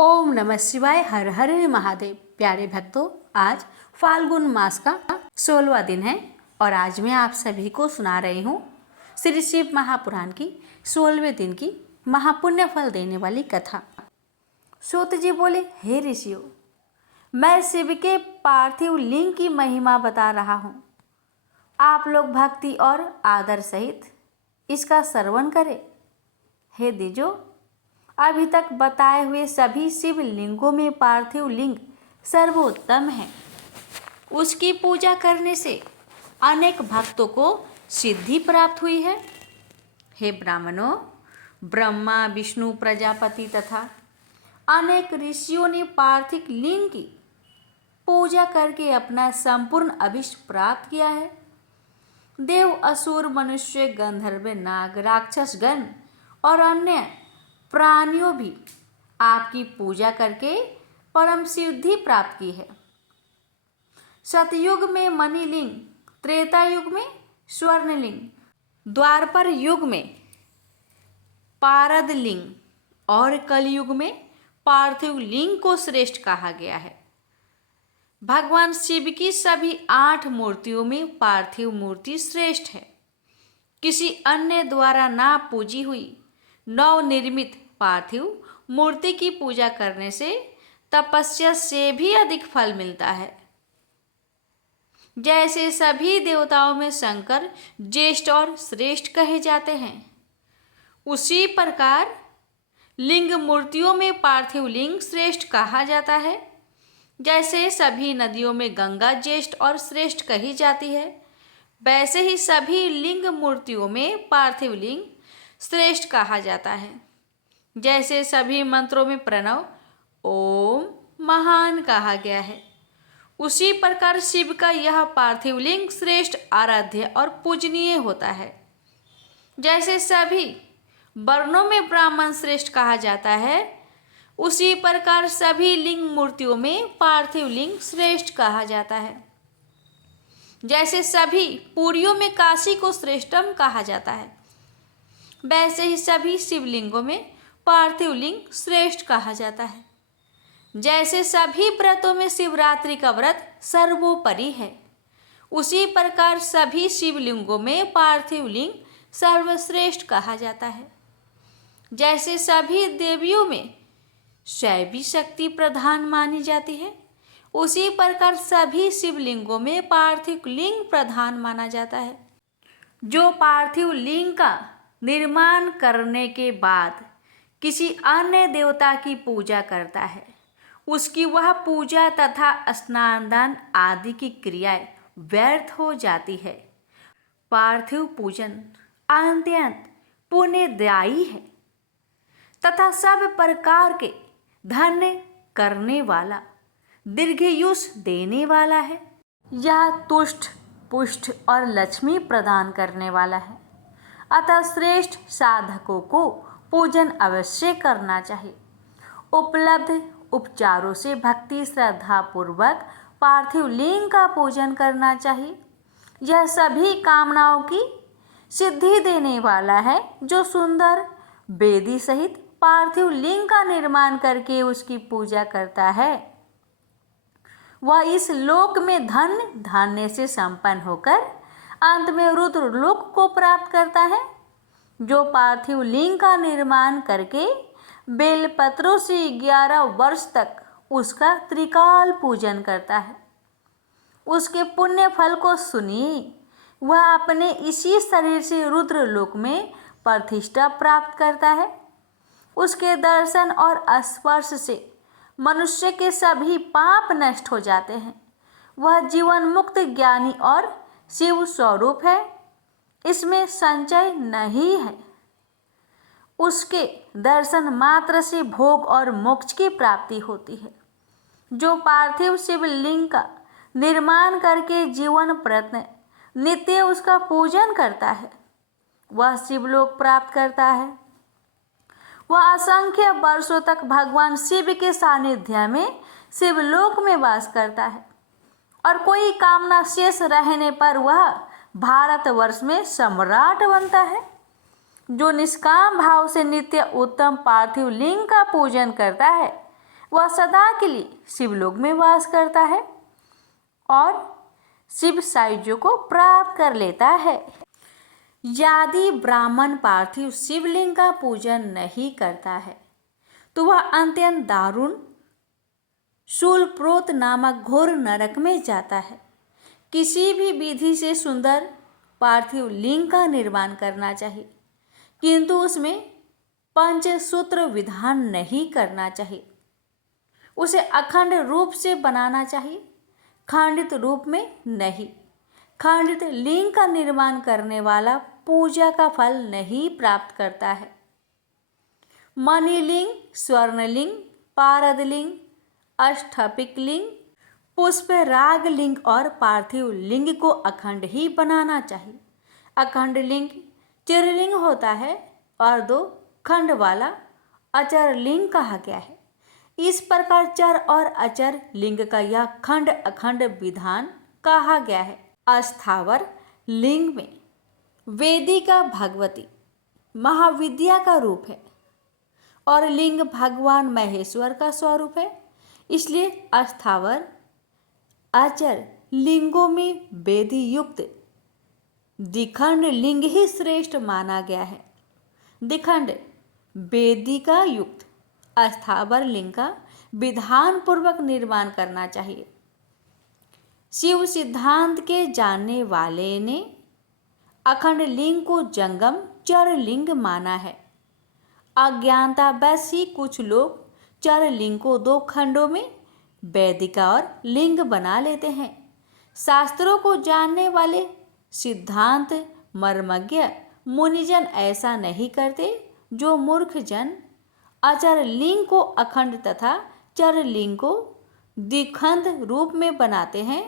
ओम नमः शिवाय। हर हर महादेव। प्यारे भक्तों, आज फाल्गुन मास का 16वां दिन है और आज मैं आप सभी को सुना रही हूँ श्री शिव महापुराण की 16वें दिन की महापुण्य फल देने वाली कथा। सूत जी बोले, हे ऋषियों, मैं शिव के पार्थिव लिंग की महिमा बता रहा हूँ। आप लोग भक्ति और आदर सहित इसका श्रवण करें। हे द्विजों, अभी तक बताए हुए सभी शिवलिंगों में पार्थिव लिंग सर्वोत्तम है। उसकी पूजा करने से अनेक भक्तों को सिद्धि प्राप्त हुई है। हे ब्राह्मणों, ब्रह्मा, विष्णु, प्रजापति तथा अनेक ऋषियों ने पार्थिव लिंग की पूजा करके अपना संपूर्ण अभिष्ट प्राप्त किया है। देव, असुर, मनुष्य, गंधर्व, नाग, राक्षस गण और अन्य प्राणियों भी आपकी पूजा करके परम सिद्धि प्राप्त की है। सतयुग में मणिलिंग, त्रेता युग में स्वर्णलिंग, द्वापर युग में पारद लिंग और कलयुग में पार्थिव लिंग को श्रेष्ठ कहा गया है। भगवान शिव की सभी 8 मूर्तियों में पार्थिव मूर्ति श्रेष्ठ है। किसी अन्य द्वारा ना पूजी हुई नवनिर्मित पार्थिव मूर्ति की पूजा करने से तपस्या से भी अधिक फल मिलता है। जैसे सभी देवताओं में शंकर ज्येष्ठ और श्रेष्ठ कहे जाते हैं, उसी प्रकार लिंग मूर्तियों में पार्थिव लिंग श्रेष्ठ कहा जाता है। जैसे सभी नदियों में गंगा ज्येष्ठ और श्रेष्ठ कही जाती है, वैसे ही सभी लिंग मूर्तियों में पार्थिव लिंग श्रेष्ठ कहा जाता है। जैसे सभी मंत्रों में प्रणव ओम महान कहा गया है, उसी प्रकार शिव का यह पार्थिव लिंग श्रेष्ठ, आराध्य और पूजनीय होता है। जैसे सभी वर्णों में ब्राह्मण श्रेष्ठ कहा जाता है, उसी प्रकार सभी लिंग मूर्तियों में पार्थिव लिंग श्रेष्ठ कहा जाता है। जैसे सभी पुरियों में काशी को श्रेष्ठम कहा जाता है, वैसे ही सभी शिवलिंगों में पार्थिव लिंग श्रेष्ठ कहा जाता है। जैसे सभी व्रतों में शिवरात्रि का व्रत सर्वोपरि है, उसी प्रकार सभी शिवलिंगों में पार्थिव लिंग सर्वश्रेष्ठ कहा जाता है। जैसे सभी देवियों में शैवी शक्ति प्रधान मानी जाती है, उसी प्रकार सभी शिवलिंगों में पार्थिव लिंग प्रधान माना जाता है। जो पार्थिव लिंग का निर्माण करने के बाद किसी अन्य देवता की पूजा करता है, उसकी वह पूजा तथा स्नान दान आदि की क्रियाएं व्यर्थ हो जाती है। पार्थिव पूजन अत्यंत पुण्यदायी है तथा सब प्रकार के धन्य करने वाला, दीर्घायुष देने वाला है। यह तुष्ट, पुष्ट और लक्ष्मी प्रदान करने वाला है। अतः श्रेष्ठ साधकों को पूजन अवश्य करना चाहिए। उपलब्ध उपचारों से भक्ति श्रद्धा पूर्वक पार्थिव लिंग का पूजन करना चाहिए। यह सभी कामनाओं की सिद्धि देने वाला है। जो सुंदर वेदी सहित पार्थिव लिंग का निर्माण करके उसकी पूजा करता है, वह इस लोक में धन धान्य से संपन्न होकर अंत में रुद्र लोक को प्राप्त करता है। जो पार्थिव लिंग का निर्माण करके बेलपत्रों से 11 वर्ष तक उसका त्रिकाल पूजन करता है, उसके पुण्य फल को सुनिए। वह अपने इसी शरीर से रुद्र लोक में प्रतिष्ठा प्राप्त करता है। उसके दर्शन और स्पर्श से मनुष्य के सभी पाप नष्ट हो जाते हैं। वह जीवन मुक्त ज्ञानी और शिव स्वरूप है, इसमें संचय नहीं है। उसके दर्शन मात्र से भोग और मोक्ष की प्राप्ति होती है। जो पार्थिव शिवलिंग का निर्माण करके जीवन प्रयत्न नित्य उसका पूजन करता है, वह शिवलोक प्राप्त करता है। वह असंख्य वर्षों तक भगवान शिव के सानिध्य में शिवलोक में वास करता है और कोई कामना शेष रहने पर वह भारतवर्ष में सम्राट बनता है। जो निष्काम भाव से नित्य उत्तम पार्थिव लिंग का पूजन करता है, वह सदा के लिए शिवलोक में वास करता है और शिव सायुज्य को प्राप्त कर लेता है। यदि ब्राह्मण पार्थिव शिवलिंग का पूजन नहीं करता है तो वह अत्यंत दारुण शूलप्रोत नामक घोर नरक में जाता है। किसी भी विधि से सुंदर पार्थिव लिंग का निर्माण करना चाहिए, किंतु उसमें पंचसूत्र विधान नहीं करना चाहिए। उसे अखंड रूप से बनाना चाहिए, खंडित रूप में नहीं। खंडित लिंग का निर्माण करने वाला पूजा का फल नहीं प्राप्त करता है। मणिलिंग, स्वर्णलिंग, पारदलिंग, अष्टपिक लिंग, पुष्प राग लिंग और पार्थिव लिंग को अखंड ही बनाना चाहिए। अखंड लिंग चिरलिंग होता है और 2 खंड वाला अचर लिंग कहा गया है। इस प्रकार चर और अचर लिंग का यह खंड अखंड विधान कहा गया है। अस्थावर लिंग में वेदिका भगवती महाविद्या का रूप है और लिंग भगवान महेश्वर का स्वरूप है। इसलिए अस्थावर अचर लिंगों में वेदी युक्त द्विखंड लिंग ही श्रेष्ठ माना गया है। द्विखंड वेदिका युक्त अस्थावर लिंग का विधान पूर्वक निर्माण करना चाहिए। शिव सिद्धांत के जानने वाले ने अखंड लिंग को जंगम चर लिंग माना है। अज्ञानता बस ही कुछ लोग चर लिंग को 2 खंडों में वैदिका और लिंग बना लेते हैं। शास्त्रों को जानने वाले सिद्धांत मर्मज्ञ मुनिजन ऐसा नहीं करते। जो मूर्ख जन अचर लिंग को अखंड तथा चर लिंग को द्विखंड रूप में बनाते हैं,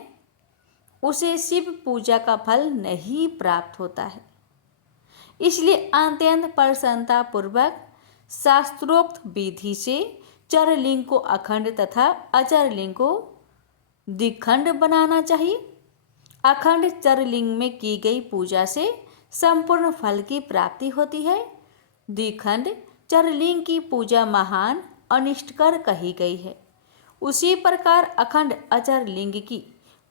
उसे शिव पूजा का फल नहीं प्राप्त होता है। इसलिए अत्यंत प्रसन्नता पूर्वक शास्त्रोक्त विधि से चर लिंग को अखंड तथा अचर लिंग को द्विखंड बनाना चाहिए। अखंड चर लिंग में की गई पूजा से संपूर्ण फल की प्राप्ति होती है। द्विखंड चर लिंग की पूजा महान अनिष्टकर कही गई है। उसी प्रकार अखंड अचर लिंग की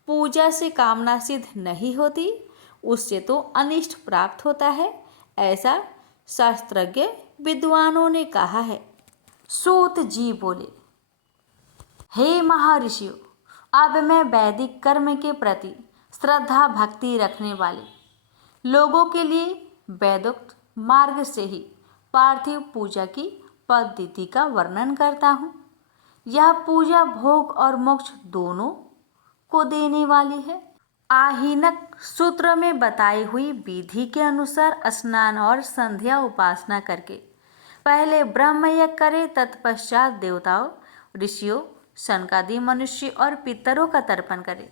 पूजा से कामना सिद्ध नहीं होती, उससे तो अनिष्ट प्राप्त होता है, ऐसा शास्त्रज्ञ विद्वानों ने कहा है। सूत जी बोले, हे महर्षियों, अब मैं वैदिक कर्म के प्रति श्रद्धा भक्ति रखने वाले लोगों के लिए वैदोक्त मार्ग से ही पार्थिव पूजा की पद्धति का वर्णन करता हूँ। यह पूजा भोग और मोक्ष दोनों को देने वाली है। आहीनक सूत्र में बताई हुई विधि के अनुसार स्नान और संध्या उपासना करके पहले ब्रह्मयज्ञ करे, तत्पश्चात देवताओं, ऋषियों, सनकादि मनुष्य और पितरों का तर्पण करे।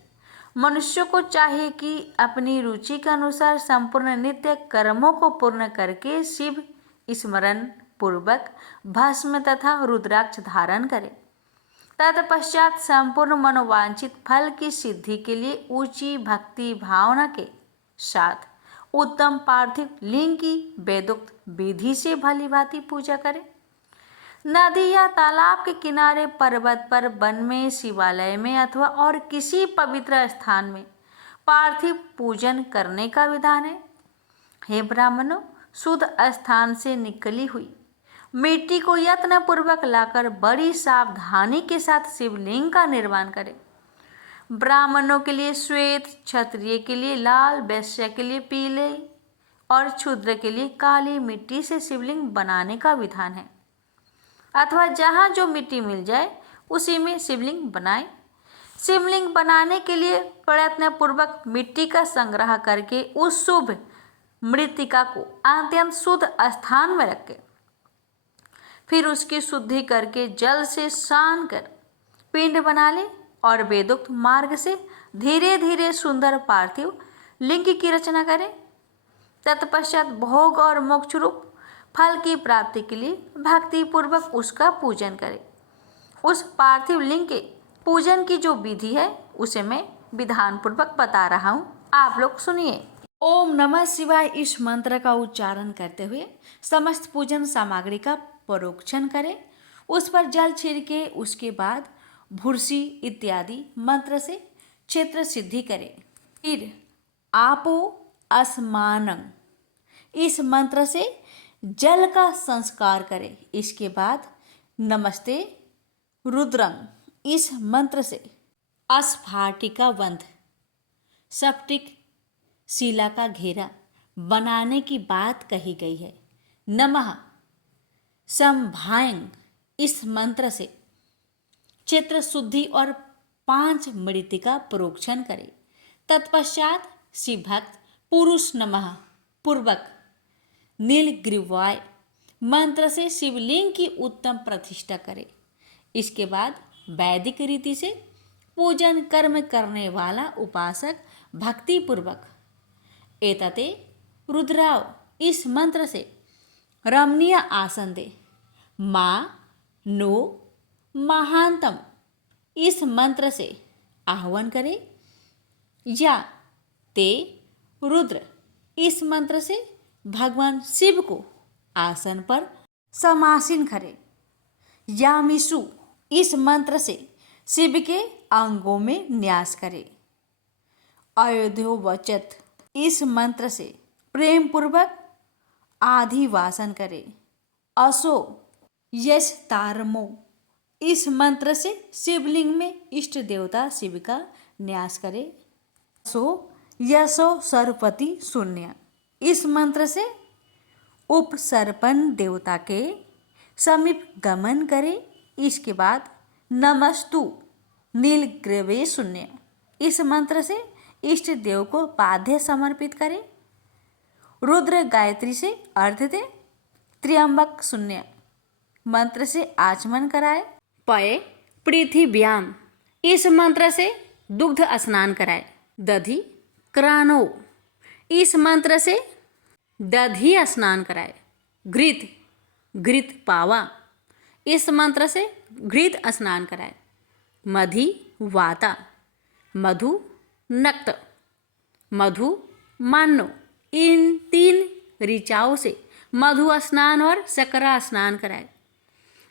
मनुष्य को चाहिए कि अपनी रुचि के अनुसार संपूर्ण नित्य कर्मों को पूर्ण करके शिव स्मरण पूर्वक भस्म तथा रुद्राक्ष धारण करे। तत्पश्चात संपूर्ण मनोवांछित फल की सिद्धि के लिए ऊंची भक्ति भावना के साथ उत्तम पार्थिव लिंग की वेदोक्त विधि से भली भांति पूजा करें। नदी या तालाब के किनारे, पर्वत पर, वन में, शिवालय में अथवा और किसी पवित्र स्थान में पार्थिव पूजन करने का विधान है। हे ब्राह्मणों, शुद्ध स्थान से निकली हुई मिट्टी को यत्न पूर्वक लाकर बड़ी सावधानी के साथ शिवलिंग का निर्माण करें। ब्राह्मणों के लिए श्वेत, क्षत्रिय के लिए लाल, वैश्य के लिए पीले और शूद्र के लिए काली मिट्टी से शिवलिंग बनाने का विधान है। अथवा जहाँ जो मिट्टी मिल जाए उसी में शिवलिंग बनाए। शिवलिंग बनाने के लिए प्रयत्न पूर्वक मिट्टी का संग्रह करके उस शुभ मृत्तिका को अत्यंत शुद्ध स्थान में रखें। फिर उसकी शुद्धि करके जल से स्नान कर पिंड बना ले और वेदोक्त मार्ग से धीरे धीरे सुंदर पार्थिव लिंग की रचना करें। तत्पश्चात भोग और मोक्ष रूप फल की प्राप्ति के लिए भक्ति पूर्वक उसका पूजन करें। उस पार्थिव लिंग के पूजन की जो विधि है उसे मैं विधान पूर्वक बता रहा हूँ, आप लोग सुनिए। ओम नमः शिवाय इस मंत्र का उच्चारण करते हुए समस्त पूजन सामग्री का प्रोक्षण करें। उस पर जल छिड़के, उसके बाद भुर्सी इत्यादि मंत्र से क्षेत्र सिद्धि करे। फिर आपो अस्मानं, इस मंत्र से जल का संस्कार करे। इसके बाद नमस्ते रुद्रं, इस मंत्र से अस्फाटिका बंध, स्फटिक शिला का घेरा बनाने की बात कही गई है। नमः संभायं, इस मंत्र से चित्र शुद्धि और 5 मृतिका प्रोक्षण करे। तत्पश्चात शिव भक्त पुरुष नमः पूर्वक नीलग्रीवाय मंत्र से शिवलिंग की उत्तम प्रतिष्ठा करे। इसके बाद वैदिक रीति से पूजन कर्म करने वाला उपासक भक्तिपूर्वक एतते रुद्राव, इस मंत्र से रमणीय आसन दे। माँ नो महानतम, इस मंत्र से आह्वान करे। या ते रुद्र, इस मंत्र से भगवान शिव को आसन पर समासीन करे। यामिषु, इस मंत्र से शिव के अंगों में न्यास करे। अयोध्यो वचत, इस मंत्र से प्रेम पूर्वक आधिवासन करे। असो यश तारमो, इस मंत्र से शिवलिंग में इष्ट देवता शिव का न्यास करे। सो यशो सरपति शून्य, इस मंत्र से उपसर्पण देवता के समीप गमन करे। इसके बाद नमस्तु नीलग्रीवे शून्य, इस मंत्र से इष्ट देव को पाद्य समर्पित करे। रुद्र गायत्री से अर्थ दे। त्र्यंबक शून्य मंत्र से आचमन कराए। पय पृथिव्याम, इस मंत्र से दुग्ध स्नान कराए। दधि क्रानो, इस मंत्र से दधि स्नान कराए। घृत घृत पावा, इस मंत्र से घृत स्नान कराए। मधि वाता, मधु नक्त, मधु मानो, इन 3 ऋचाओं से मधु स्नान और सकरा स्नान कराए।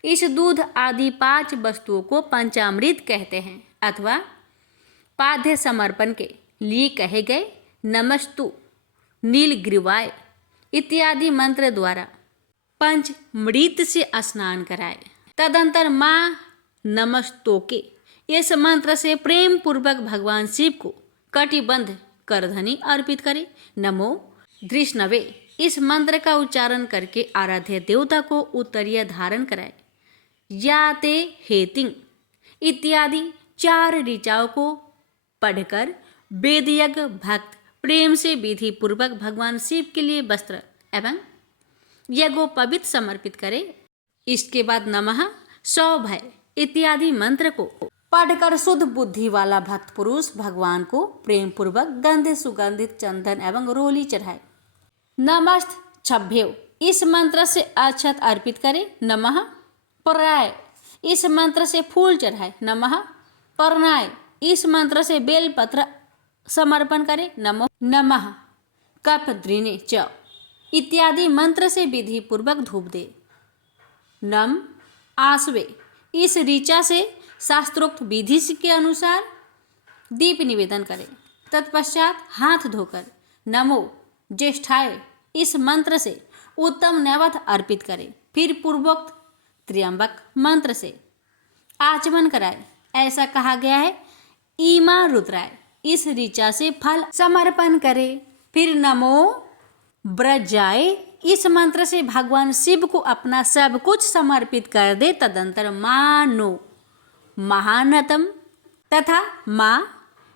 इस दूध आदि 5 वस्तुओं को पंचामृत कहते हैं अथवा पाद्य समर्पण के लिए कहे गए नमस्तु नीलग्रीवाय इत्यादि मंत्र द्वारा पंचमृत से स्नान कराए। तदंतर माँ नमस्तोके, इस मंत्र से प्रेम पूर्वक भगवान शिव को कटिबंध करधनी अर्पित करे। नमो धृष्णवे, इस मंत्र का उच्चारण करके आराध्य देवता को उत्तरीय धारण कराए। याते हेतिंग इत्यादि 4 ऋचाओं को पढ़कर वेदयज्ञ भक्त प्रेम से विधि पूर्वक भगवान शिव के लिए वस्त्र एवं यज्ञोपवीत समर्पित करे। इसके बाद नमः सौभय इत्यादि मंत्र को पढ़कर शुद्ध बुद्धि वाला भक्त पुरुष भगवान को प्रेम पूर्वक गंधे सुगंधित चंदन एवं रोली चढ़ाए। नमस्त छभ्यो, इस मंत्र से अक्षत अर्पित करे। नमः पराय, इस मंत्र से फूल चढ़ाए। नमः परनाय, इस मंत्र से बेलपत्र समर्पण करे। नमो नमः कपद्रिने च इत्यादि मंत्र से विधि पूर्वक धूप दे। नम आसवे, इस ऋचा से शास्त्रोक्त विधि के अनुसार दीप निवेदन करे। तत्पश्चात हाथ धोकर नमो ज्येष्ठाय, इस मंत्र से उत्तम नैवेद्य अर्पित करे। फिर पूर्वोक्त त्र्यंबक मंत्र से आचमन कराए। ऐसा कहा गया है। ईमा रुद्राय, इस ऋचा से फल समर्पण करे। फिर नमो ब्रजाय, इस मंत्र से भगवान शिव को अपना सब कुछ समर्पित कर दे। तदंतर मानो महानतम तथा माँ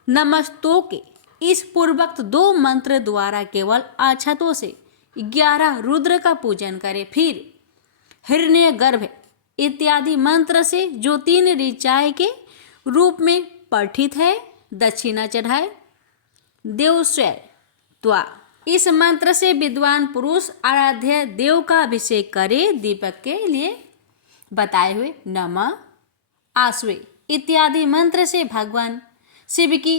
नमस्तोके, इस पूर्वोक्त 2 मंत्र द्वारा केवल अक्षतों से 11 रुद्र का पूजन करे। फिर हिरण्य गर्भ इत्यादि मंत्र से जो 3 ऋचाएं के रूप में पठित है दक्षिणा चढ़ाए। देवस्वय त्वा, इस मंत्र से विद्वान पुरुष आराध्य देव का अभिषेक करे। दीपक के लिए बताए हुए नमः आश्वे इत्यादि मंत्र से भगवान शिव की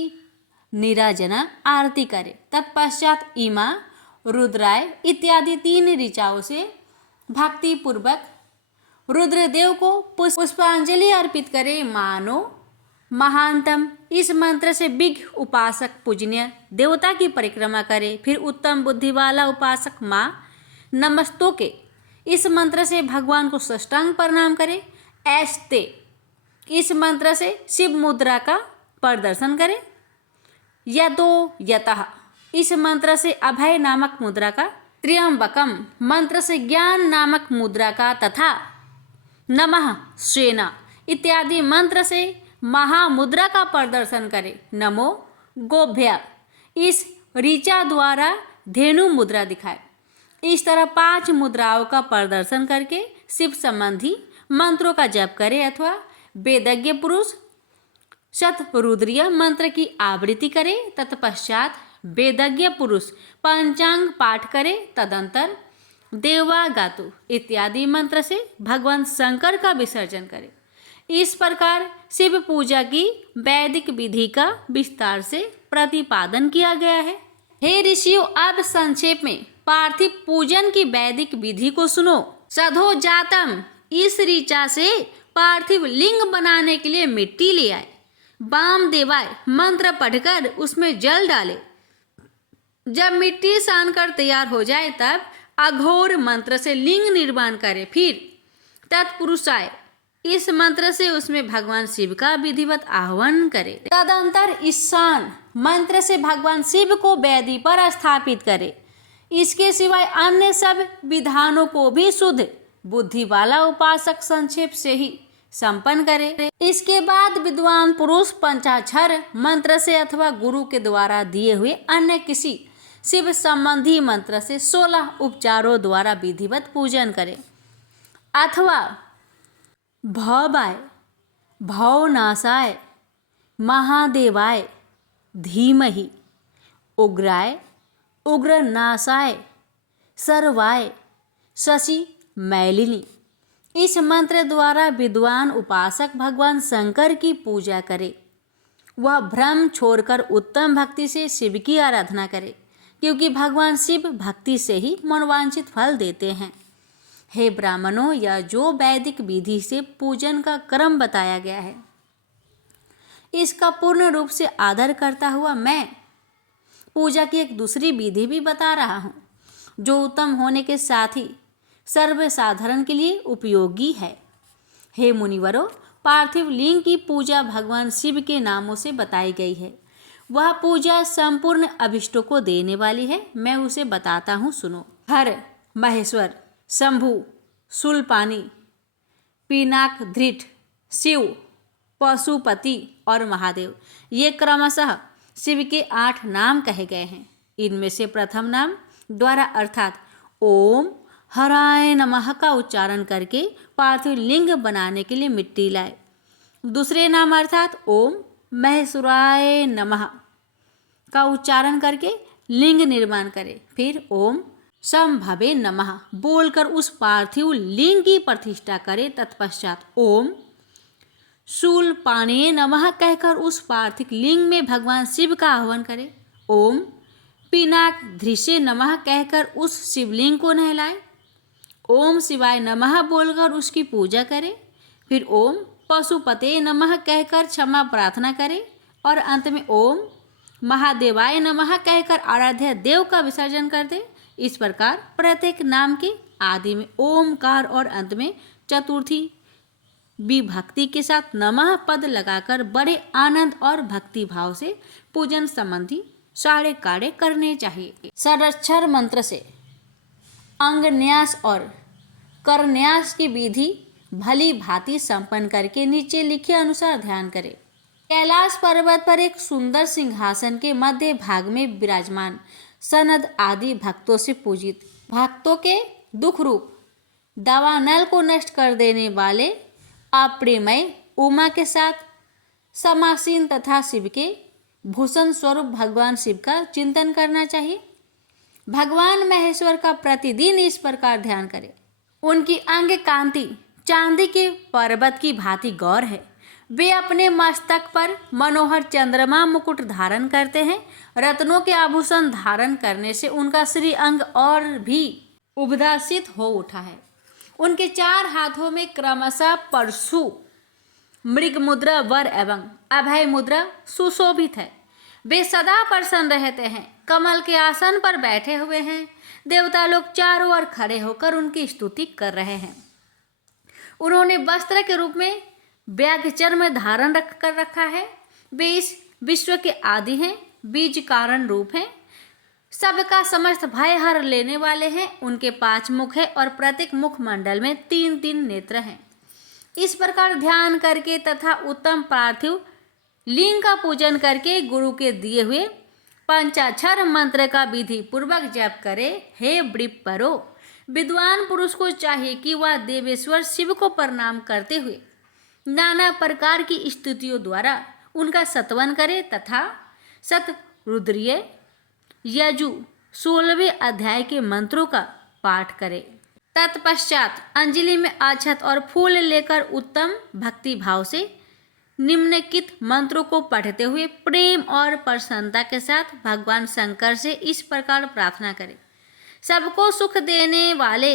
निराजना आरती करे। तत्पश्चात इमा रुद्राय इत्यादि 3 ऋचाओं से भक्ति पूर्वक रुद्रदेव को पुष्पांजलि अर्पित करें। मानो महानतम इस मंत्र से विघ्न उपासक पूजनीय देवता की परिक्रमा करे। फिर उत्तम बुद्धि वाला उपासक माँ नमस्तोके इस मंत्र से भगवान को साष्टांग प्रणाम करे। ऐस्ते इस मंत्र से शिव मुद्रा का प्रदर्शन करे। यतो यतः इस मंत्र से अभय नामक मुद्रा का, त्र्यंबकम मंत्र से ज्ञान नामक मुद्रा का, तथा नमः श्रेना इत्यादि मंत्र से महामुद्रा का प्रदर्शन करे। नमो गोभ्य इस ऋचा द्वारा धेनु मुद्रा दिखाए। इस तरह 5 मुद्राओं का प्रदर्शन करके शिव संबंधी मंत्रों का जप करे अथवा वेदज्ञ पुरुष शतरुद्रीय मंत्र की आवृत्ति करे। तत्पश्चात वेदज्ञ पुरुष पंचांग पाठ करे। तदंतर देवागातु इत्यादि मंत्र से भगवान शंकर का विसर्जन करे। इस प्रकार शिव पूजा की वैदिक विधि का विस्तार से प्रतिपादन किया गया है। हे ऋषियों, अब संक्षेप में पार्थिव पूजन की वैदिक विधि को सुनो। सधो जातम इस ऋचा से पार्थिव लिंग बनाने के लिए मिट्टी ले आए। वाम देवाय मंत्र पढ़कर उसमें जल डाले। जब मिट्टी सानकर तैयार हो जाए तब अघोर मंत्र से लिंग निर्माण करे। फिर तत्पुरुषाय इस मंत्र से उसमें भगवान शिव का विधिवत आह्वान करे। तदंतर ईशान मंत्र से भगवान शिव को वेदी पर स्थापित करे। इसके सिवाय अन्य सब विधानों को भी शुद्ध बुद्धि वाला उपासक संक्षेप से ही संपन्न करे। इसके बाद विद्वान पुरुष पंचाक्षर मंत्र से अथवा गुरु के द्वारा दिए हुए अन्य किसी शिव संबंधी मंत्र से 16 उपचारों द्वारा विधिवत पूजन करे। अथवा भवाय, भवनाशाय, महादेवाय धीमहि, उग्राय, उग्रनाशाय, सर्वाय, शशि मैलिनी इस मंत्र द्वारा विद्वान उपासक भगवान शंकर की पूजा करे। वह भ्रम छोड़कर उत्तम भक्ति से शिव की आराधना करे, क्योंकि भगवान शिव भक्ति से ही मनोवांछित फल देते हैं। हे ब्राह्मणों, यह जो वैदिक विधि से पूजन का क्रम बताया गया है, इसका पूर्ण रूप से आदर करता हुआ मैं पूजा की एक दूसरी विधि भी बता रहा हूँ, जो उत्तम होने के साथ ही सर्वसाधारण के लिए उपयोगी है। हे मुनिवरों, पार्थिव लिंग की पूजा भगवान शिव के नामों से बताई गई है। वह पूजा संपूर्ण अभिष्टों को देने वाली है। मैं उसे बताता हूँ, सुनो। हर, महेश्वर, शंभु, शूलपाणी, पिनाक धृट, शिव, पशुपति और महादेव, ये क्रमशः शिव के 8 नाम कहे गए हैं। इनमें से प्रथम नाम द्वारा अर्थात ओम हराय नमः का उच्चारण करके पार्थिव लिंग बनाने के लिए मिट्टी लाए। दूसरे नाम अर्थात ओम महेश्वराय नमः का उच्चारण करके लिंग निर्माण करे। फिर ओम संभवे नमः बोलकर उस पार्थिव लिंग की प्रतिष्ठा करे। तत्पश्चात ओम शूलपाणिये नमः कहकर उस पार्थिव लिंग में भगवान शिव का आह्वान करे। ओम पिनाक धृष्य नमः कहकर उस शिवलिंग को नहलाए। ओम शिवाय नमः बोलकर उसकी पूजा करे। फिर ओम पशुपते नमः कहकर क्षमा प्रार्थना करे और अंत में ओम महादेवाय नमः कहकर आराध्य देव का विसर्जन कर दे। इस प्रकार प्रत्येक नाम के आदि में ओमकार और अंत में चतुर्थी विभक्ति के साथ नमः पद लगाकर बड़े आनंद और भक्ति भाव से पूजन संबंधी सारे कार्य करने चाहिए। षडाक्षर मंत्र से अंगन्यास और करन्यास की विधि भली भांति संपन्न करके नीचे लिखे अनुसार ध्यान करें। कैलाश पर्वत पर एक सुंदर सिंहासन के मध्य भाग में विराजमान सनद आदि भक्तों से पूजित, भक्तों के दुख रूप दावानल को नष्ट कर देने वाले अप्रेमय उमा के साथ समासीन तथा शिव के भूषण स्वरूप भगवान शिव का चिंतन करना चाहिए। भगवान महेश्वर का प्रतिदिन इस प्रकार ध्यान करें। उनकी अंग कांति चांदी के पर्वत की भांति गौर है। वे अपने मस्तक पर मनोहर चंद्रमा मुकुट धारण करते हैं। रत्नों के आभूषण धारण करने से उनका श्री अंग और भी उद्भासित हो उठा है। उनके 4 हाथों में क्रमशः परशु, मृग मुद्रा, वर एवं अभय मुद्रा सुशोभित है। वे सदा प्रसन्न रहते हैं, कमल के आसन पर बैठे हुए हैं। देवता लोग चारों ओर खड़े होकर उनकी स्तुति कर रहे हैं। उन्होंने वस्त्र के रूप में व्याघ्र चर्म धारण कर रखा है। वे इस विश्व के आदि हैं, बीज कारण रूप हैं, सबका समस्त भय हर लेने वाले हैं। उनके 5 मुख है और प्रत्येक मुख मंडल में 3-3 नेत्र हैं। इस प्रकार ध्यान करके तथा उत्तम पार्थिव लिंग का पूजन करके गुरु के दिए हुए पंचाक्षर मंत्र का विधि पूर्वक जप करे। हे वृपरो, विद्वान पुरुष को चाहिए कि वह देवेश्वर शिव को प्रणाम करते हुए नाना प्रकार की स्तुतियों द्वारा उनका सत्वन करे तथा शतरुद्रीय यजु 16वें अध्याय के मंत्रों का पाठ करे। तत्पश्चात अंजलि में अक्षत और फूल लेकर उत्तम भक्ति भाव से निम्नलिखित मंत्रों को पढ़ते हुए प्रेम और प्रसन्नता के साथ भगवान शंकर से इस प्रकार प्रार्थना करें। सबको सुख देने वाले,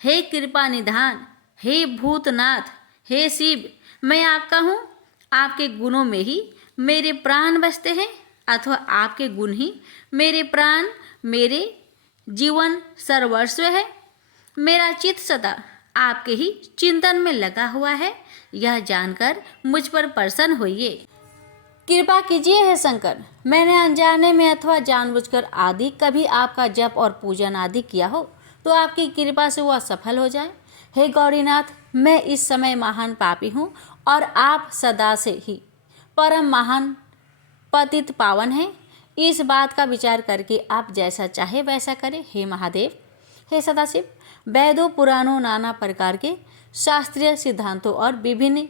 हे कृपा निधान, हे भूतनाथ, हे शिव, मैं आपका हूँ। आपके गुणों में ही मेरे प्राण बसते हैं, अथवा आपके गुण ही मेरे प्राण, मेरे जीवन सर्वस्व है। मेरा चित्त सदा आपके ही चिंतन में लगा हुआ है। यह जानकर मुझ पर प्रसन्न होइए। कृपा कीजिए हे शंकर, मैंने अनजाने में अथवा जानबूझकर आदि कभी आपका जप और पूजन आदि किया हो तो आपकी कृपा से वह सफल हो जाए। हे गौरीनाथ, मैं इस समय महान पापी हूँ और आप सदा से ही परम महान पतित पावन हैं। इस बात का विचार करके आप जैसा चाहे वैसा करें। हे महादेव, हे सदाशिव, वेदों पुराणों नाना प्रकार के शास्त्रीय सिद्धांतों और विभिन्न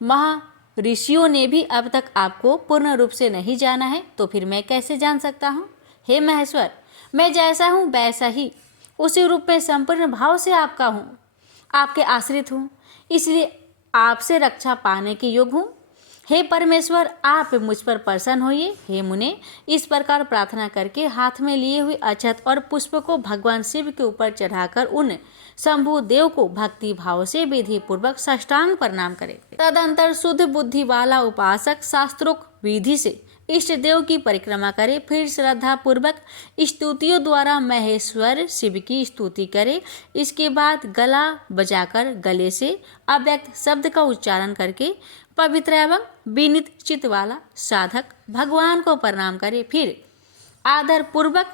महर्षियों ने भी अब तक आपको पूर्ण रूप से नहीं जाना है, तो फिर मैं कैसे जान सकता हूँ। हे महेश्वर, मैं जैसा हूँ वैसा ही उसी रूप में संपूर्ण भाव से आपका हूँ, आपके आश्रित हूँ, इसलिए आपसे रक्षा पाने के योग्य हूँ। हे परमेश्वर, आप मुझ पर प्रसन्न होइए। हे मुने, इस प्रकार प्रार्थना करके हाथ में लिए हुए अक्षत और पुष्प को भगवान शिव के ऊपर चढ़ाकर उन शंभु देव को भक्ति भाव से विधि पूर्वक साष्टांग प्रणाम करे। तदंतर शुद्ध बुद्धि वाला उपासक शास्त्रोक्त विधि से इष्ट देव की परिक्रमा करे। फिर श्रद्धा पूर्वक स्तुतियों द्वारा महेश्वर शिव की स्तुति करे। इसके बाद गला बजाकर गले से अव्यक्त शब्द का उच्चारण करके पवित्र एवं विनीत चित्त वाला साधक भगवान को प्रणाम करे। फिर आदर पूर्वक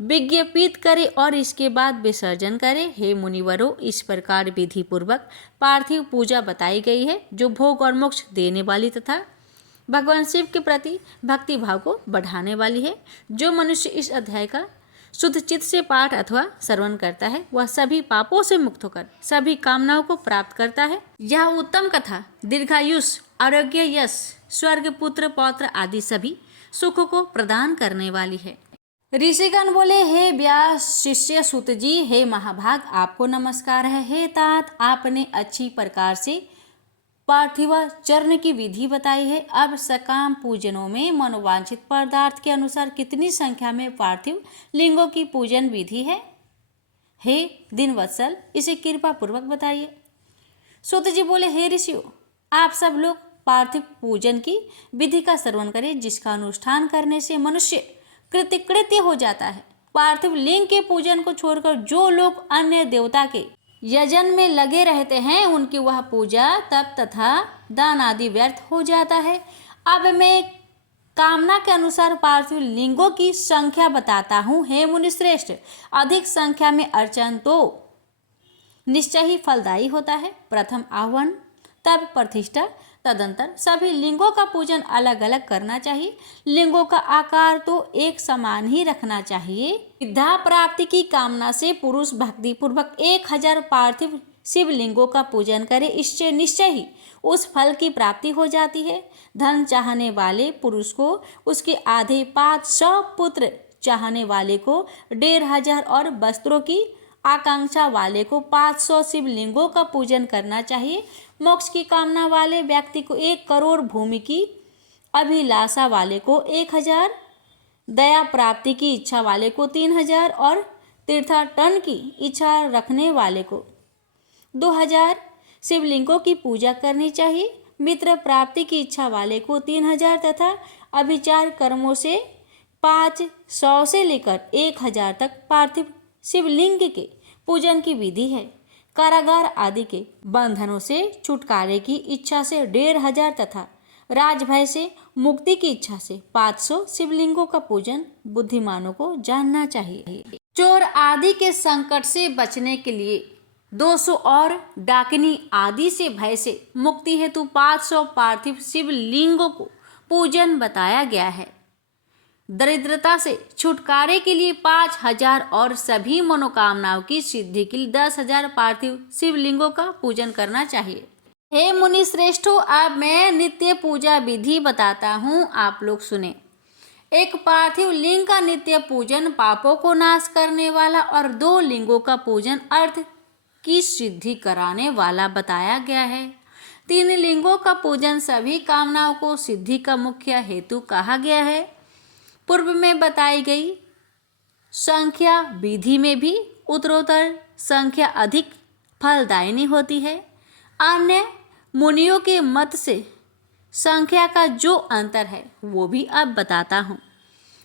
विज्ञापित करे और इसके बाद विसर्जन करे। हे मुनिवरों, इस प्रकार विधि पूर्वक पार्थिव पूजा बताई गई है, जो भोग और मोक्ष देने वाली तथा भगवान शिव के प्रति भक्ति भाव को बढ़ाने वाली है। जो मनुष्य इस अध्याय का शुद्ध चित्त से पाठ अथवा श्रवण करता है, वह सभी पापों से मुक्त होकर सभी कामनाओं को प्राप्त करता है। यह उत्तम कथा दीर्घायुष, आरोग्य, यश, स्वर्ग, पुत्र, पौत्र आदि सभी सुखों को प्रदान करने वाली है। ऋषिगण बोले, हे व्यास शिष्य सुत जी, हे महाभाग, आपको नमस्कार है। हे तात, आपने अच्छी प्रकार से पार्थिव चरण की विधि बताई है। अब सकाम पूजनों में मनोवांछित पदार्थ के अनुसार कितनी संख्या में पार्थिव लिंगों की पूजन विधि है? हे दीनवत्सल, इसे कृपा पूर्वक बताइए। सुत जी बोले, हे ऋषियों, आप सब लोग पार्थिव पूजन की विधि का श्रवण करें, जिसका अनुष्ठान करने से मनुष्य कृतकृत्य हो जाता है। पार्थिव लिंग के पूजन को छोड़कर जो लोग अन्य देवता के यजन में लगे रहते हैं, उनकी वह पूजा तप तथा दान आदि व्यर्थ हो जाता है। अब मैं कामना के अनुसार पार्थिव लिंगों की संख्या बताता हूँ। हे मुनिश्रेष्ठ, अधिक संख्या में अर्चन तो निश्चय ही फलदायी होता है। प्रथम आह्वान, तब प्रतिष्ठा, तदंतर सभी लिंगों का पूजन अलग अलग करना चाहिए। लिंगों का आकार तो एक समान ही रखना चाहिए। सिद्धा प्राप्ति की कामना से पुरुष भक्ति पूर्वक 1000 पार्थिव शिवलिंगों का पूजन करे, इससे निश्चय ही उस फल की प्राप्ति हो जाती है। धन चाहने वाले पुरुष को उसके आधे 500 पुत्र चाहने वाले को 1500 और वस्त्रों की आकांक्षा वाले को 500 शिवलिंगों का पूजन करना चाहिए। मोक्ष की कामना वाले व्यक्ति को 1 करोड़ भूमि की अभिलाषा वाले को 1000, दया प्राप्ति की इच्छा वाले को 3000 और तीर्थाटन की इच्छा रखने वाले को 2000 शिवलिंगों की पूजा करनी चाहिए। मित्र प्राप्ति की इच्छा वाले को 3000 तथा अभिचार कर्मों से 500 से लेकर 1000 तक पार्थिव शिवलिंग के पूजन की विधि है। कारागार आदि के बंधनों से छुटकारे की इच्छा से 1500 तथा राजभय से मुक्ति की इच्छा से 500 शिवलिंगों का पूजन बुद्धिमानों को जानना चाहिए। चोर आदि के संकट से बचने के लिए 200 और डाकिनी आदि से भय से मुक्ति हेतु 500 पार्थिव शिवलिंगों को पूजन बताया गया है। दरिद्रता से छुटकारे के लिए 5000 और सभी मनोकामनाओं की सिद्धि के लिए 10,000 पार्थिव शिवलिंगों का पूजन करना चाहिए। हे मुनि श्रेष्ठों, अब मैं नित्य पूजा विधि बताता हूँ, आप लोग सुने। एक पार्थिव लिंग का नित्य पूजन पापों को नाश करने वाला और 2 लिंगों का पूजन अर्थ की सिद्धि कराने वाला बताया गया है। 3 लिंगों का पूजन सभी कामनाओं को सिद्धि का मुख्य हेतु कहा गया है। पूर्व में बताई गई संख्या विधि में भी उत्तरोत्तर संख्या अधिक फलदायिनी होती है। अन्य मुनियों के मत से संख्या का जो अंतर है वो भी अब बताता हूँ।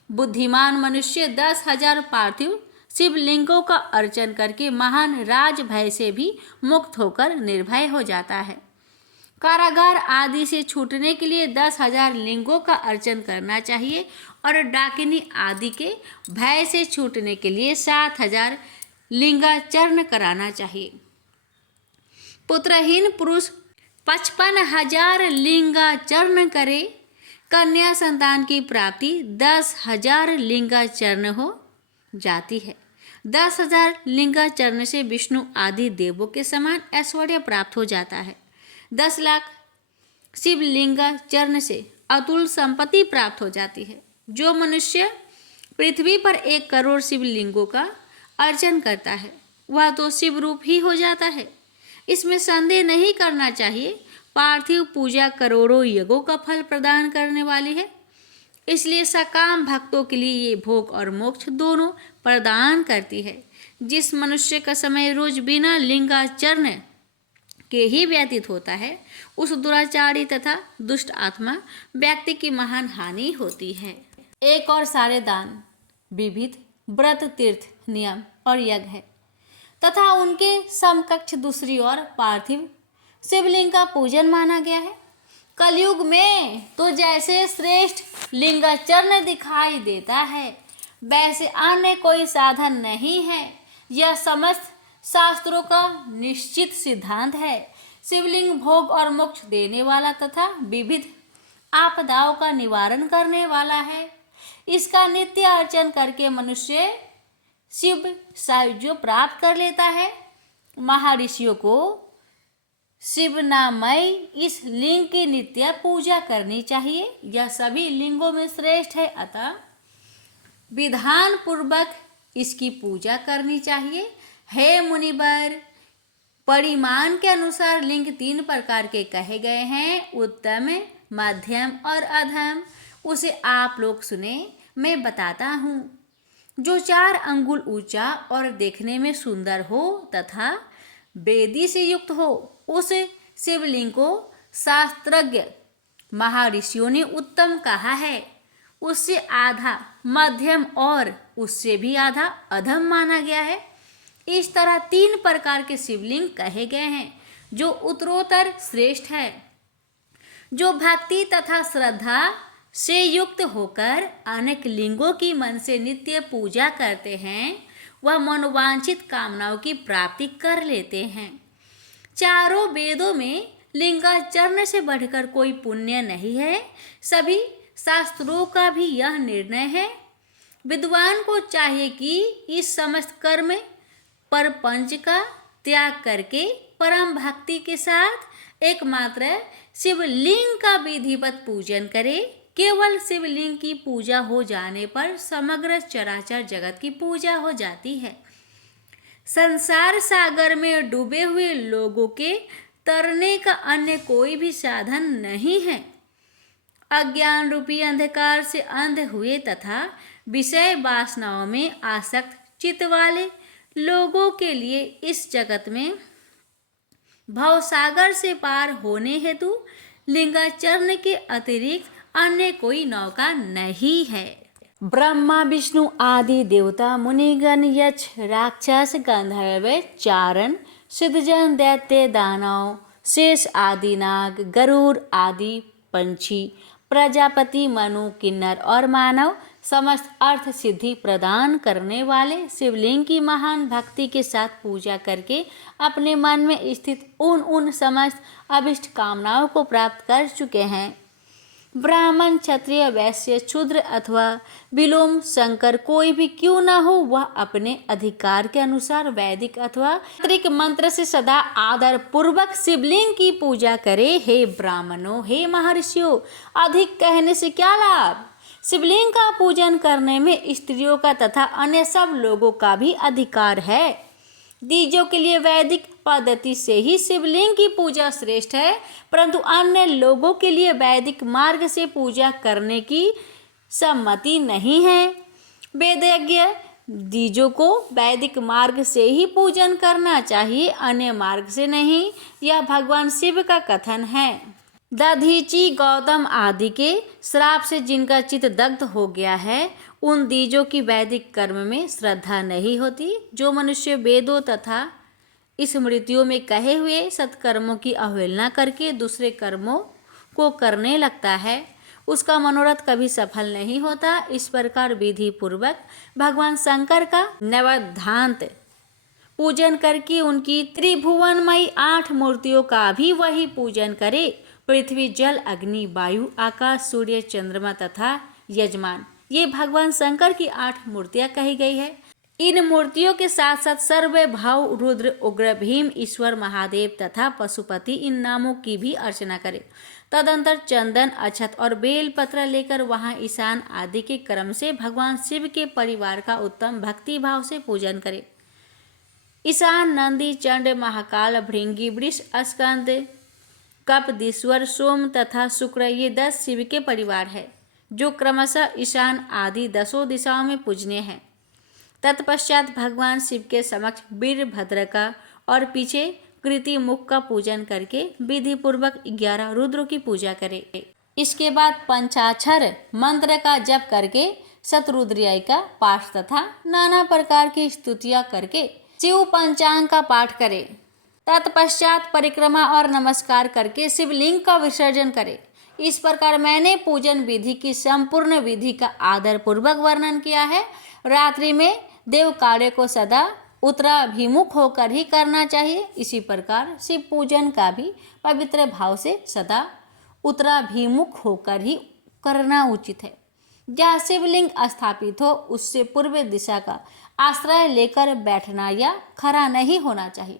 बुद्धिमान मनुष्य 10,000 पार्थिव शिवलिंगों का अर्चन करके महान राजभय से भी मुक्त होकर निर्भय हो जाता है। कारागार आदि से छूटने के लिए 10,000 लिंगों का अर्चन करना चाहिए और डाकिनी आदि के भय से छूटने के लिए 7,000 लिंगाचरण कराना चाहिए। पुत्रहीन पुरुष 55,000 लिंगाचरण करे। कन्या संतान की प्राप्ति 10,000 लिंगाचरण हो जाती है। 10,000 लिंगाचरण से विष्णु आदि देवों के समान ऐश्वर्य प्राप्त हो जाता है। 10 लाख शिवलिंगाचरण से अतुल संपत्ति प्राप्त हो जाती है। जो मनुष्य पृथ्वी पर 1 करोड़ शिवलिंगों का अर्चन करता है वह तो शिव रूप ही हो जाता है। इसमें संदेह नहीं करना चाहिए। पार्थिव पूजा करोड़ों यज्ञों का फल प्रदान करने वाली है, इसलिए सकाम भक्तों के लिए ये भोग और मोक्ष दोनों प्रदान करती है। जिस मनुष्य का समय रोज बिना लिंगाचरण के ही व्यतीत होता है उस दुराचारी तथा दुष्ट आत्मा व्यक्ति की महान हानि होती है। एक और सारे दान, विविध व्रत, तीर्थ, नियम और यज्ञ है तथा उनके समकक्ष दूसरी ओर पार्थिव शिवलिंग का पूजन माना गया है। कलयुग में तो जैसे श्रेष्ठ लिंगाचरण दिखाई देता है वैसे अन्य कोई साधन नहीं है। यह समस्त शास्त्रों का निश्चित सिद्धांत है। शिवलिंग भोग और मोक्ष देने वाला तथा विविध आपदाओं का निवारण करने वाला है। इसका नित्य अर्चन करके मनुष्य शिव सायुज्य प्राप्त कर लेता है। महर्षियों को शिवनामय इस लिंग की नित्य पूजा करनी चाहिए। यह सभी लिंगों में श्रेष्ठ है, अतः विधान पूर्वक इसकी पूजा करनी चाहिए। हे मुनिवर, परिमाण के अनुसार लिंग 3 प्रकार के कहे गए हैं, उत्तम, मध्यम और अधम। उसे आप लोग सुने, मैं बताता हूँ। जो 4 अंगुल ऊंचा और देखने में सुंदर हो तथा वेदी से युक्त हो उस शिवलिंग को शास्त्रज्ञ महर्षियों ने उत्तम कहा है। उससे आधा मध्यम और उससे भी आधा अधम माना गया है। इस तरह 3 प्रकार के शिवलिंग कहे गए हैं जो उत्तरोत्तर श्रेष्ठ है। जो भक्ति तथा श्रद्धा से युक्त होकर अनेक लिंगों की मन से नित्य पूजा करते हैं वह मनोवांछित कामनाओं की प्राप्ति कर लेते हैं। चारों वेदों में लिंगाचरण से बढ़कर कोई पुण्य नहीं है। सभी शास्त्रों का भी यह निर्णय है। विद्वान को चाहिए कि इस समस्त कर्म परपंच का त्याग करके परम भक्ति के साथ एकमात्र शिवलिंग का विधिवत पूजन करे। केवल शिवलिंग की पूजा हो जाने पर समग्र चराचर जगत की पूजा हो जाती है। संसार सागर में डूबे हुए लोगों के तरने का अन्य कोई भी साधन नहीं है। अज्ञान रूपी अंधकार से अंध हुए तथा विषय वासनाओं में आसक्त चित्त वाले लोगों के लिए इस जगत में भवसागर से पार होने हेतु लिंगाचरण के अतिरिक्त अन्य कोई नौका नहीं है। ब्रह्मा विष्णु आदि देवता मुनिगण यक्ष राक्षस गंधर्व चारण सिद्धजन दैत्य दानव शेष आदि नाग गरुड़ आदि पंछी प्रजापति मनु किन्नर और मानव समस्त अर्थ सिद्धि प्रदान करने वाले शिवलिंग की महान भक्ति के साथ पूजा करके अपने मन में स्थित उन समस्त अभिष्ट कामनाओं को प्राप्त कर चुके हैं। ब्राह्मण क्षत्रिय वैश्य शूद्र अथवा विलोम शंकर कोई भी क्यों न हो, वह अपने अधिकार के अनुसार वैदिक अथवा तांत्रिक मंत्र से सदा आदर पूर्वक शिवलिंग की पूजा करे। हे ब्राह्मणों, हे महर्षियों, अधिक कहने से क्या लाभ। शिवलिंग का पूजन करने में स्त्रियों का तथा अन्य सब लोगों का भी अधिकार है। द्विजों के लिए वैदिक पद्धति से ही शिवलिंग की पूजा श्रेष्ठ है, परंतु अन्य लोगों के लिए वैदिक मार्ग से पूजा करने की सम्मति नहीं है। वेदज्ञ द्विजों को वैदिक मार्ग से ही पूजन करना चाहिए, अन्य मार्ग से नहीं। यह भगवान शिव का कथन है। दधीचि गौतम आदि के श्राप से जिनका चित्त दग्ध हो गया है, उन द्विजों की वैदिक कर्म में श्रद्धा नहीं होती। जो मनुष्य वेदों तथा स्मृतियों में कहे हुए सत्कर्मों की अवहेलना करके दूसरे कर्मों को करने लगता है, उसका मनोरथ कभी सफल नहीं होता। इस प्रकार विधि पूर्वक भगवान शंकर का नवधांत पूजन करके उनकी त्रिभुवनमयी 8 मूर्तियों का भी वही पूजन करे। पृथ्वी जल अग्नि वायु आकाश सूर्य चंद्रमा तथा यजमान, ये भगवान शंकर की 8 मूर्तियां कही गई है। इन मूर्तियों के साथ साथ सर्वभौ रुद्र उग्र भीम ईश्वर महादेव तथा पशुपति इन नामों की भी अर्चना करे। तदंतर चंदन अक्षत और बेल पत्र लेकर वहां ईशान आदि के क्रम से भगवान शिव के परिवार का उत्तम भक्ति भाव से पूजन करे। ईशान नंदी चंड महाकाल भृंगी वृष स्कंद कपदीश्वर सोम तथा शुक्र, ये 10 शिव के परिवार है, जो क्रमशः ईशान आदि 10 दिशाओं में पूजनीय हैं। तत्पश्चात भगवान शिव के समक्ष वीरभद्र का और पीछे कृति मुख का पूजन करके विधि पूर्वक 11 रुद्रों की पूजा करे। इसके बाद पंचाक्षर मंत्र का जप करके शतरुद्रीय का पाठ तथा नाना प्रकार की स्तुतियां करके शिव पंचांग का पाठ करे। तत्पश्चात परिक्रमा और नमस्कार करके शिवलिंग का विसर्जन करे। इस प्रकार मैंने पूजन विधि की संपूर्ण विधि का आदर पूर्वक वर्णन किया है। रात्रि में देव कार्य को सदा उत्तराभिमुख होकर ही करना चाहिए। इसी प्रकार शिव पूजन का भी पवित्र भाव से सदा उत्तराभिमुख होकर ही करना उचित है। जहाँ शिवलिंग स्थापित हो उससे पूर्व दिशा का आश्रय लेकर बैठना या खड़ा नहीं होना चाहिए,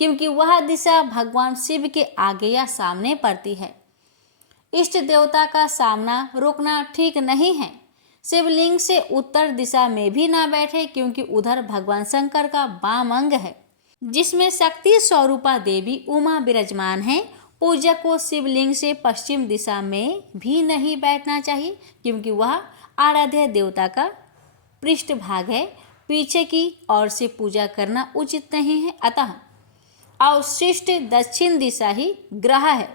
क्योंकि वह दिशा भगवान शिव के आगे या सामने पड़ती है। इष्ट देवता का सामना रोकना ठीक नहीं है। शिवलिंग से उत्तर दिशा में भी ना बैठे, क्योंकि उधर भगवान शंकर का वाम अंग है, जिसमें शक्ति स्वरूपा देवी उमा विराजमान है। पूजक को शिवलिंग से पश्चिम दिशा में भी नहीं बैठना चाहिए, क्योंकि वह आराध्य देवता का पृष्ठभाग है। पीछे की ओर से पूजा करना उचित नहीं है। अतः अवशिष्ट दक्षिण दिशा ही ग्रह है,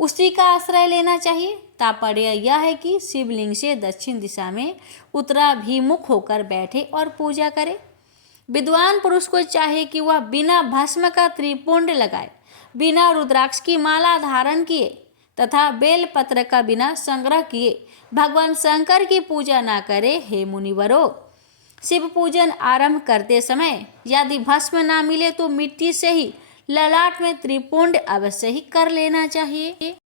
उसी का आश्रय लेना चाहिए। तात्पर्य यह है कि शिवलिंग से दक्षिण दिशा में उत्तराभिमुख होकर बैठे और पूजा करे। विद्वान पुरुष को चाहिए कि वह बिना भस्म का त्रिपुंड लगाए, बिना रुद्राक्ष की माला धारण किए तथा बेल पत्र का बिना संग्रह किए भगवान शंकर की पूजा ना करे। हे मुनिवरों, शिव पूजन आरंभ करते समय यदि भस्म ना मिले तो मिट्टी से ही ललाट में त्रिपुंड अवश्य ही कर लेना चाहिए।